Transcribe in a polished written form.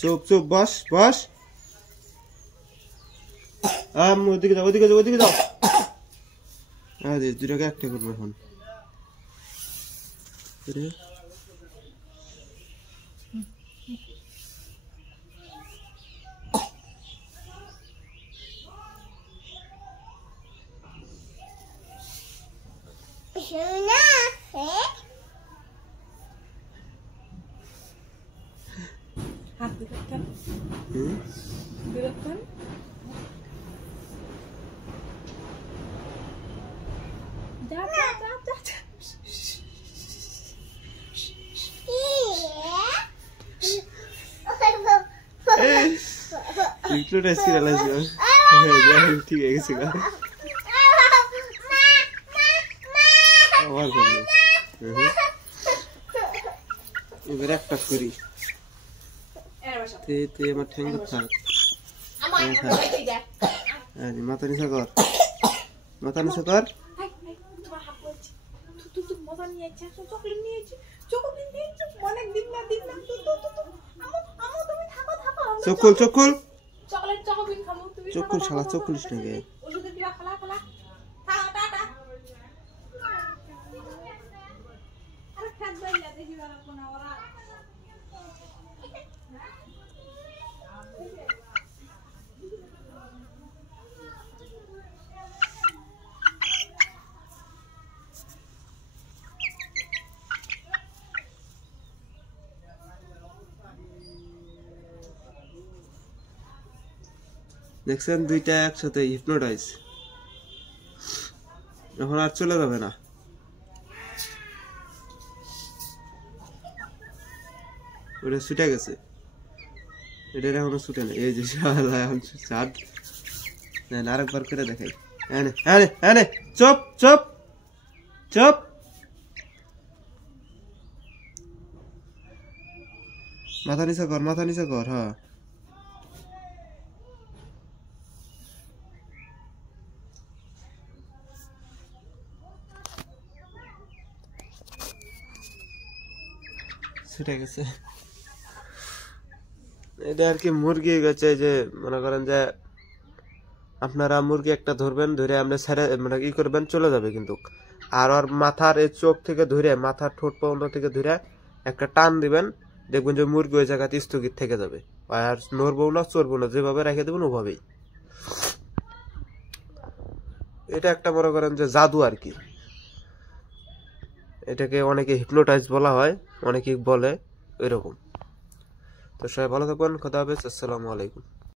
চুপ চুপ বস বস। ওদিকে যাও ওদিকে যাও ওদিকে যাও। দুটাকে একটা করবো এখন। ঠিক আছে এবার একটা করি আমার ঠ্যাং থাক। মাথা নিচা কর মাথা নিচা কর। চোখ খুল চোখ খুল চোখ খুল শালা চোখ খুলিস নাকি? দেখছেন দুইটা একসাথে হিপনোটাইজ। এখন আর চলে যাবে না। ওটা ছুটে গেছে, এটা এখনো ছুটে নেই। এই যে এখন চাঁদ আরেকবার করে দেখাই। চুপ চুপ চুপ। মাথা নিচা কর মাথা নিচা কর। হ্যাঁ ছুটে গেছে। এটা আর কি মুরগি গেছে যে মনে করেন যে আপনারা মুরগি একটা ধরবেন, ধরে আপনি ছেড়ে মানে ই করবেন চলে যাবে কিন্তু। আর ওর মাথার এই চোখ থেকে ধরে মাথার ঠোঁট পর্যন্ত থেকে ধরে একটা টান দিবেন, দেখবেন যে মুরগি ওই জায়গাতে স্থগিত থেকে যাবে। আর নড়বো না চড়বো না, যেভাবে রেখে দেবেন ওভাবেই। এটা একটা মনে করেন যে জাদু আর কি। এটাকে অনেকে হিপনোটাইজ বলা হয়, অনেকেই বলে এরকম। তো সবাই ভালো থাকবেন, খোদা হাফেজ, আসসালামু আলাইকুম।